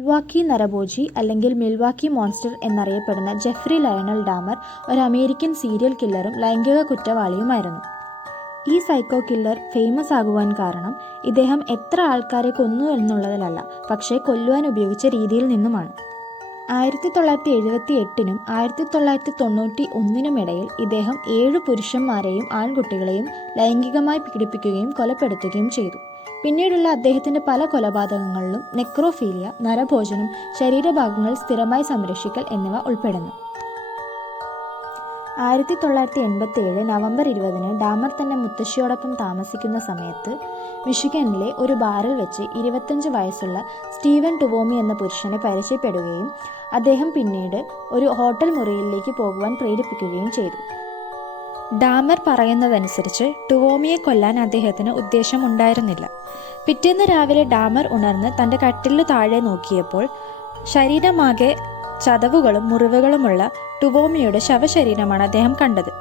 Milwaukee നരഭോജി അല്ലെങ്കിൽ Milwaukee monster എന്നറിയപ്പെടുന്ന Jeffrey Lionel Dahmer ഒരു അമേരിക്കൻ സീരിയൽ കില്ലറും ലൈംഗിക കുറ്റവാളിയുമായിരുന്നു. ഈ സൈക്കോ കില്ലർ ഫേമസ് ആകുവാൻ കാരണം ഇദ്ദേഹം എത്ര ആൾക്കാരെ കൊന്നു എന്നുള്ളതിലല്ല, പക്ഷേ കൊല്ലുവാൻ ഉപയോഗിച്ച രീതിയിൽ നിന്നുമാണ്. 1978 1991 ഇടയിൽ ഇദ്ദേഹം 7 പുരുഷന്മാരെയും ആൺകുട്ടികളെയും ലൈംഗികമായി പീഡിപ്പിക്കുകയും കൊലപ്പെടുത്തുകയും ചെയ്തു. പിന്നീടുള്ള അദ്ദേഹത്തിൻ്റെ പല കൊലപാതകങ്ങളിലും നെക്രോഫീലിയ, നരഭോജനം, ശരീരഭാഗങ്ങൾ സ്ഥിരമായി സംരക്ഷിക്കൽ എന്നിവ ഉൾപ്പെടുന്നു. 1987 നവംബർ 20 ഡാമർ തൻ്റെ മുത്തശ്ശിയോടൊപ്പം താമസിക്കുന്ന സമയത്ത് മിഷിഗനിലെ ഒരു ബാറിൽ വെച്ച് 25 വയസ്സുള്ള സ്റ്റീവൻ ടുവോമി എന്ന പുരുഷനെ പരിചയപ്പെടുകയും അദ്ദേഹം പിന്നീട് ഒരു ഹോട്ടൽ മുറിയിലേക്ക് പോകുവാൻ പ്രേരിപ്പിക്കുകയും ചെയ്തു. ഡാമർ പറയുന്നതനുസരിച്ച് ടുവോമിയെ കൊല്ലാൻ അദ്ദേഹത്തിന് ഉദ്ദേശമുണ്ടായിരുന്നില്ല. പിറ്റേന്ന് രാവിലെ ഡാമർ ഉണർന്ന് തൻ്റെ കട്ടിലിനു താഴെ നോക്കിയപ്പോൾ ശരീരമാകെ ചതവുകളും മുറിവുകളുമുള്ള ടുവോമിയുടെ ശവശരീരമാണ് അദ്ദേഹം കണ്ടത്.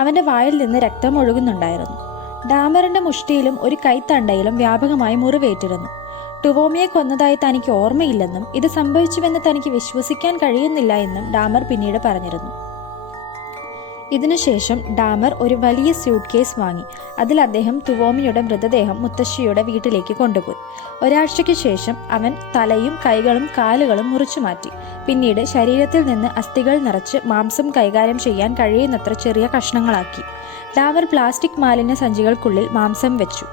അവൻ്റെ വായിൽ നിന്ന് രക്തം ഒഴുകുന്നുണ്ടായിരുന്നു. ഡാമറിൻ്റെ മുഷ്ടിയിലും ഒരു കൈത്തണ്ടയിലും വ്യാപകമായി മുറിവേറ്റിരുന്നു. ടുവോമിയെ കൊന്നതായി തനിക്ക് ഓർമ്മയില്ലെന്നും ഇത് സംഭവിച്ചുവെന്ന് തനിക്ക് വിശ്വസിക്കാൻ കഴിയുന്നില്ല എന്നും ഡാമർ പിന്നീട് പറഞ്ഞിരുന്നു. ഇതിനുശേഷം ഡാമർ ഒരു വലിയ സ്യൂട്ട് കേസ് വാങ്ങി. അതിൽ അദ്ദേഹം ടുവോമിയുടെ മൃതദേഹം മുത്തശ്ശിയുടെ വീട്ടിലേക്ക് കൊണ്ടുപോയി. ഒരാഴ്ചയ്ക്ക് ശേഷം അവൻ തലയും കൈകളും കാലുകളും മുറിച്ചു മാറ്റി. പിന്നീട് ശരീരത്തിൽ നിന്ന് അസ്ഥികൾ നിറച്ച് മാംസം കൈകാര്യം ചെയ്യാൻ കഴിയുന്നത്ര ചെറിയ കഷ്ണങ്ങളാക്കി. ഡാമർ പ്ലാസ്റ്റിക് മാലിന്യ സഞ്ചികൾക്കുള്ളിൽ മാംസം വെച്ചു.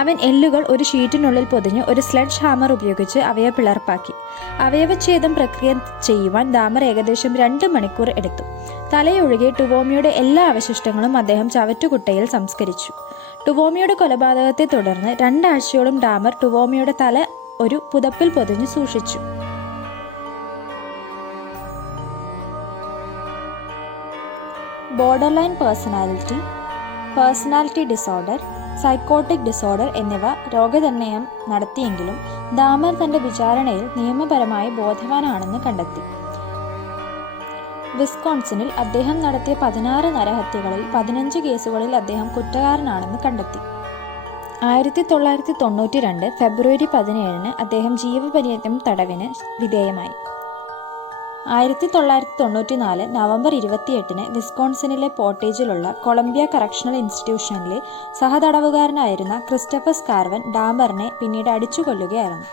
അവൻ എല്ലുകൾ ഒരു ഷീറ്റിനുള്ളിൽ പൊതിഞ്ഞ് ഒരു സ്ലെഡ്ജ് ഹാമർ ഉപയോഗിച്ച് അവയെ പിളർപ്പാക്കി. അവയവച്ഛേദം പ്രക്രിയ ചെയ്യുവാൻ ഡാമർ ഏകദേശം 2 മണിക്കൂർ എടുത്തു. തലയൊഴികെ ടുവോമിയുടെ എല്ലാ അവശിഷ്ടങ്ങളും അദ്ദേഹം ചവറ്റുകുട്ടയിൽ സംസ്കരിച്ചു. ടുവോമിയുടെ കൊലപാതകത്തെ തുടർന്ന് 2 ആഴ്ചയോളം ഡാമർ ടുവോമിയുടെ തല ഒരു പുതപ്പിൽ പൊതിഞ്ഞ് സൂക്ഷിച്ചു. Borderline personality disorder, psychotic disorder എന്നിവ രോഗനിർണയം നടത്തിയെങ്കിലും ഡാമർ തൻ്റെ വിചാരണയിൽ നിയമപരമായി ബോധവാനാണെന്ന് കണ്ടെത്തി. വിസ്കോൺസിനിൽ അദ്ദേഹം നടത്തിയ 16 നരഹത്യകളിൽ 15 കേസുകളിൽ അദ്ദേഹം കുറ്റക്കാരനാണെന്ന് കണ്ടെത്തി. 1992 ഫെബ്രുവരി 17 അദ്ദേഹം ജീവപര്യന്തം തടവിന് വിധേയമായി. 1994 നവംബർ 28 വിസ്കോൺസിനിലെ പോർട്ടേജിലുള്ള കൊളംബിയ കറക്ഷണൽ ഇൻസ്റ്റിറ്റ്യൂഷനിലെ സഹതടവുകാരനായിരുന്ന ക്രിസ്റ്റഫർ സ്കാർവൻ ഡാമറിനെ പിന്നീട് അടിച്ചുകൊല്ലുകയായിരുന്നു.